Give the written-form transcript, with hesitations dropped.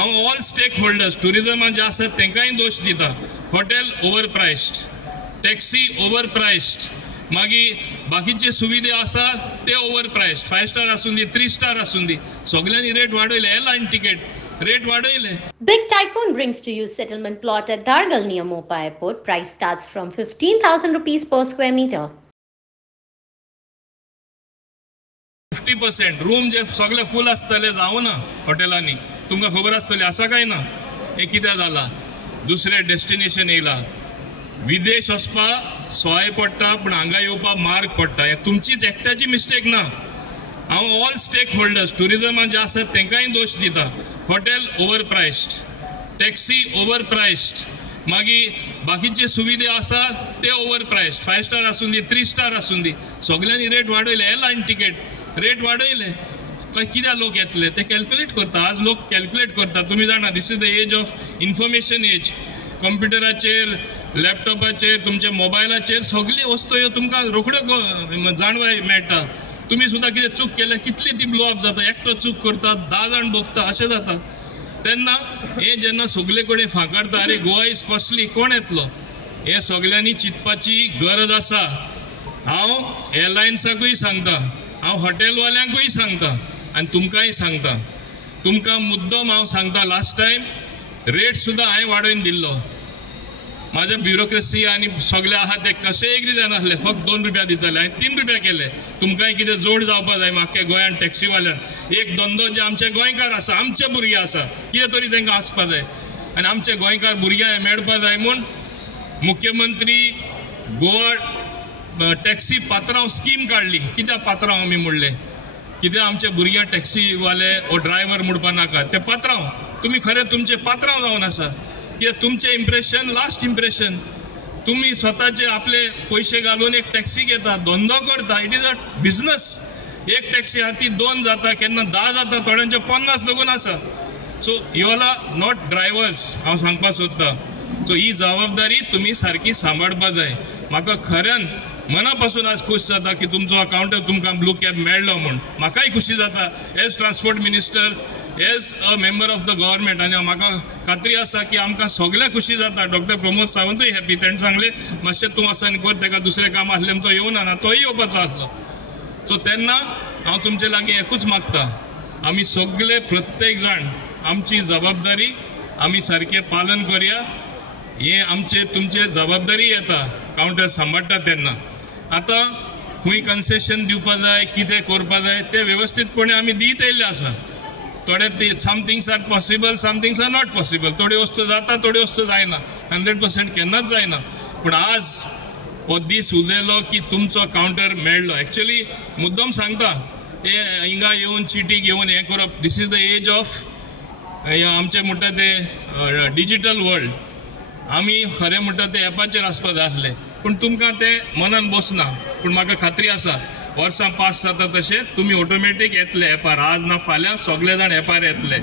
हांव all stake holders टुरिजमान जे आसात तांकांय दोश दिता. हॉटेल ओवर प्रायस्ड, टॅक्सी ओवर प्रायस्ड, मागीर बाकीचे सुविधा आसा ते ओवर प्रायस्ड. 5 स्टार आसूं दी, 3 स्टार आसूं दी, सगळ्यांनी रेट वाडयले. एअरलायन तिकेट रेट वाडयले. Big Tycoon brings to you settlement plot at Dargal near Mopa Airport. Price starts from 15,000 rupees per square meter. 50% room जे सगळे फुल आसतले जावं ना हॉटेलांनी. तुमकां खबर आसतली, आसा काय ना? हे कित्याक जाला? दुसरे डेस्टिनेशन येयला. विदेश वचपा सोय पडटा पण हांगा येवपा मार्ग पडटा. हे तुमचीच एकट्याची मिस्टेक ना. हांव ऑल स्टेक होल्डर्स टुरिजमान जे आसात तांकांय दोश दिता. हॉटेल ओवर प्रायस्ड, टॅक्सी ओवर प्रायस्ड, मागीर बाकीचे सुविधा आसा ते ओवर प्रायस्ड. 5 स्टार आसूं दी, 3 स्टार आसूं दी, सगळ्यांनी रेट वाडयले. एअरलायन तिकेट रेट वाडयले. कित्याक लोक येतले ते कॅल्क्युलेट करता. आज लोक कॅल्क्युलेट करता. तुम्ही जाणा, this is the age of information age. कंप्युटराचेर, लॅपटॉपाचेर, तुमच्या मोबायलाचेर सगळी वस्तू ह्यो तुमकां रोखड्यो जाणवाय मेळटा. तुम्ही सुद्धा कितें चूक केल्या कितली ती ब्लो अप जाता. एकटो चूक करता, 10 जाण बघता, अशें जाता. तेन्ना हे जेन्ना सगळे कडेन फांकारता, अरे गोवा इज कॉस्टली, कोण येतलो? हे सगळ्यांनी चिंतपाची गरज आसा. हांव एअरलायन्साकूय सांगता, हांव हॉटेलवाल्यांकूय सांगता आनी तुमकांय सांगता. तुमकां मुद्दम हांव सांगता, लास्ट टायम रेट सुद्दां हांवें वाडोवन दिल्लो. माझ्या ब्युरोक्रेसी आनी सगळे आहा ते कशे एग्री जानासले. फक्त 2 रुपया दिताले, हांवें 3 रुपया केले. तुमकांय कितें जोड जावपा जाय म्हाका गोंयान टॅक्सीवाल्यान. एक धंदो जे आमचे गोंयकार आसा, आमचे भुरगे आसा, कितें तरी तांकां आसपा जाय. आनी आमचे गोंयकार भुरग्यांक मेळपा जाय म्हूण मुख्यमंत्री गोवा टॅक्सी पात्रांव स्कीम काडली. कित्याक पात्रांव आमी म्हणले? कित्याक आमचे भुरग्यांक टॅक्सीवाले ओ ड्रायव्हर म्हणपा नाका. ते पात्रांव तुमी खरे तुमचे पात्रांव जावन आसा. कित्याक तुमचे इम्प्रेशन लास्ट इम्प्रेशन. तुम्ही स्वतःचे आपले पैसे घालून एक टॅक्सी घेता, धंदो करता. It is a business. एक टॅक्सी हाती 2 जाता, केन्ना 10 जाता, थोड्यांचे 50 लागून आसा. So you all are not drivers. हांव सांगपाक सोदता. सो ही जबाबदारी तुम्ही सारकी सांबाळपा जाय. म्हाका खऱ्यान मना पासून आज खुश जाता की तुमचो अकाउंटर तुमकां ब्लू कॅब मेळ्ळो म्हूण. म्हाकाय खुशी जाता as transport minister, as a member of the government. आनी म्हाका खात्री आसा की आमकां सगळ्यांक खुशी जाता. डॉक्टर प्रमोद सावंतूय हॅपी. ताणें सांगलें मातशें तूं आसा आनी कर, ताका दुसरें काम आसलें तो येवना ना, तोय येवपाचो आसलो. सो तेन्ना हांव तुमचे लागीं एकूच मागता, आमी सगळे प्रत्येक जाण आमची जबाबदारी आमी सारकें पालन करया. हे आमचे तुमचे जबाबदारी येता कावंटर सांबाळटा तेन्ना. आतां खूंय कन्सेशन दिवपा जाय, कितें करपा जाय ते वेवस्थीतपणे आमी दीत येयल्ले आसा. थोडे some things are possible, some things are not possible. थोडी वस्तू जाता, थोडी वस्तू जायना. 100% केन्नाच जायना. पूण आज हो दीस उलयलो की तुमचो कावंटर मेळ्ळो. एक्चुअली मुद्दम सांगता, हे हिंगा येवन चिटी घेवन हें करप, this is the age of आमचे म्हणटा ते डिजिटल वर्ल्ड. आमी खरें म्हणटा ते एपाचेर आसपा जाय आसले, पूण तुमकां ते मनान बसना. पूण म्हाका खात्री आसा वर्सां पास जाता तशें तुमी ऑटोमॅटीक येतले एपार. आज ना फाल्यां सगळे जाण एपार येतले.